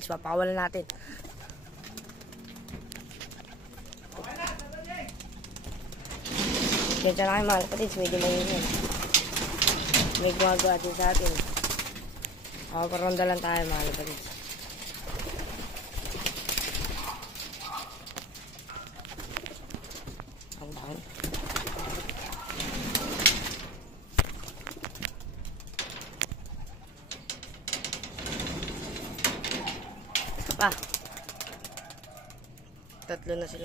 kapatids, papakawalan natin. Ganyan na kayo mga kapatids, medyo mainit. May gumagawa din sa atin. Paronda lang tayo mga kapatids. Ang bahan. Pa. Tatlo na sila.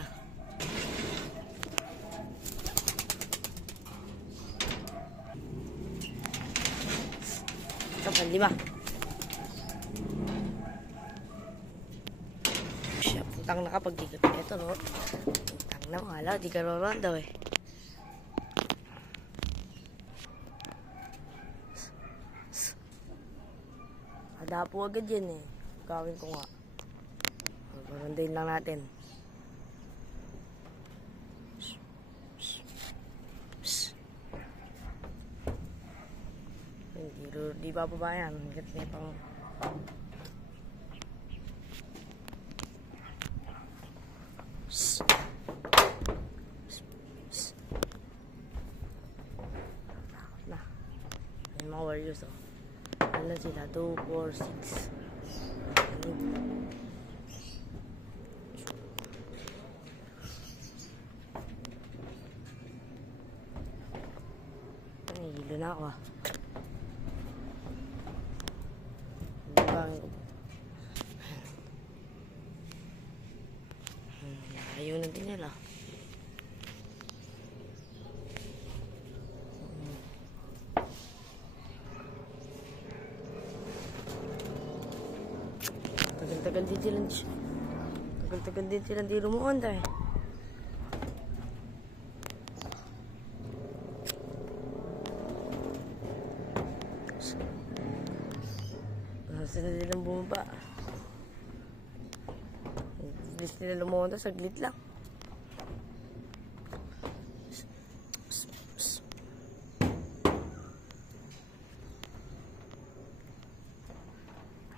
Ito, 5. Siya, putang na kapag di ka. Ito, no? Putang na, wala. Di ka roron daw eh. Hadapo agad yan eh. Gawin ko nga. Parondayin lang natin. Di ba ba yan? Hanggat niya pang... na. Yung mga warriors oh. Ano sila? 2, 4, 6. Hilo na ako ah. Ayaw na din nila. Tagal-tagal din sila. Tagal-tagal din sila di lumuon dahil. Nasa na din ang bumaba. Bilis nila lumunta, saglit lang.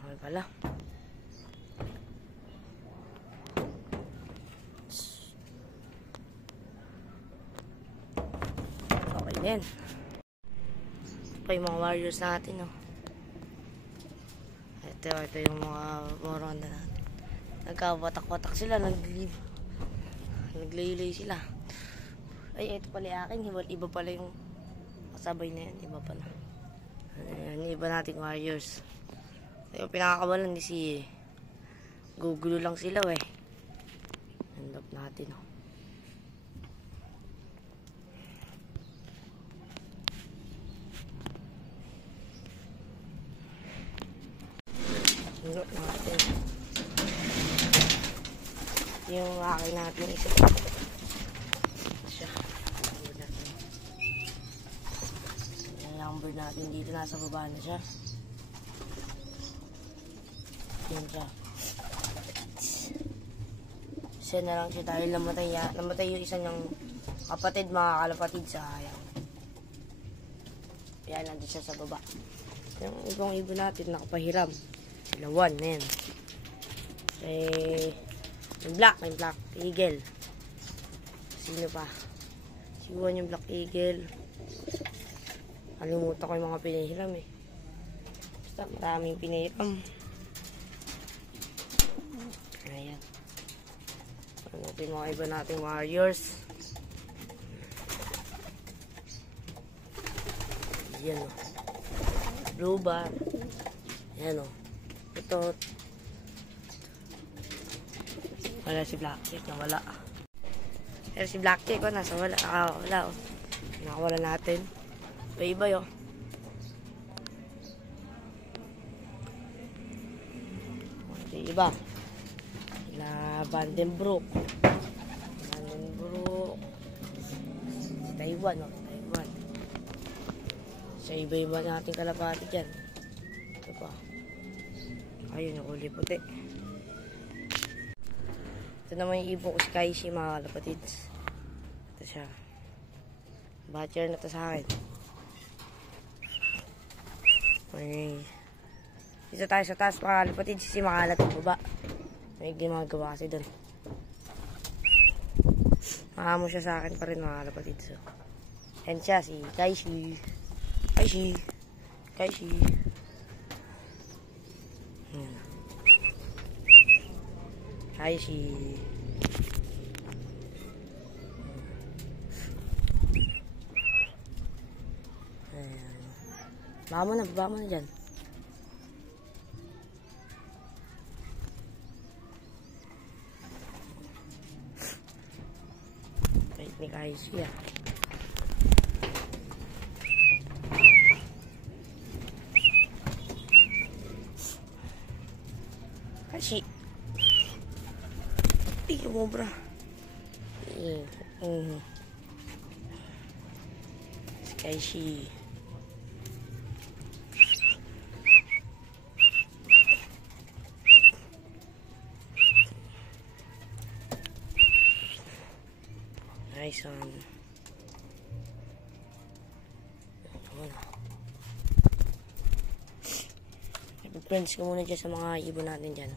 Ano pala? Okay din. Ito pa yung mga warriors natin, no? Ito yung mga moronda natin. Nagkawatak-watak sila, naglaylay sila. Ay, ito pala yung akin, iba pala yung kasabay na yan, iba pala. Ayan, iba nating warriors. Yung pinakakabalan ni si gugulo lang sila eh. End up natin oh. End up natin. Yung akin natin isa siya. Yung bird natin dito, nasa baba na siya. Yan siya. Isa na lang siya dahil namatay yung isa niyang kapatid, mga kalapatid sa hayang. Kaya nandun siya sa baba. Yung ibang ibon natin nakapahiram. Sila 1 na yan. Yung black eagle. Sino pa? Si Juan yung black eagle. Kalimutan ko yung mga pinahiram eh. Basta maraming pinahiram. Ayan. Ano yung mga iba nating warriors. Ayan o. Blue bar. Ayan o. Ito. Wala si Blackjack, nawala. Pero si Blackjack, oh, nasa wala. Wala, oh. Nakawala natin. Iba yun. Iba. Sila Vandenbroek. Si Taiwan, oh. Taiwan. Sa iba-iba natin kalapati dyan. Ito pa. Ayun, yung uli puti. Ito naman yung ibon ko si Kaishi, mga kalapatids. Ito siya. Batcher na to sa akin. Dito tayo sa taas mga kapatid. Si makalat ang baba. May ginagawa kasi doon. Mahamo siya sa akin pa rin mga kapatid. So, yan siya si Kaishi. Kaishi. Kaishi. Kaishi. Ayan. Baba mo na dyan. Wait ni Kaishi ah. Kaishi. Ih, umobra. Si Kaishi. Nice one. Friends ko muna dyan sa mga ibon natin dyan.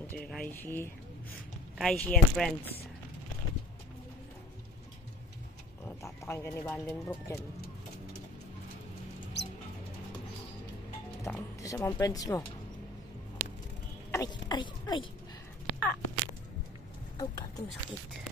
Ito yung Kaishi. Kaishi and friends. O, tatakan ka ni Vandenbroek dyan. Ito sa mga friends mo. Aray, aray, aray. Ah! Oh, God, masakit.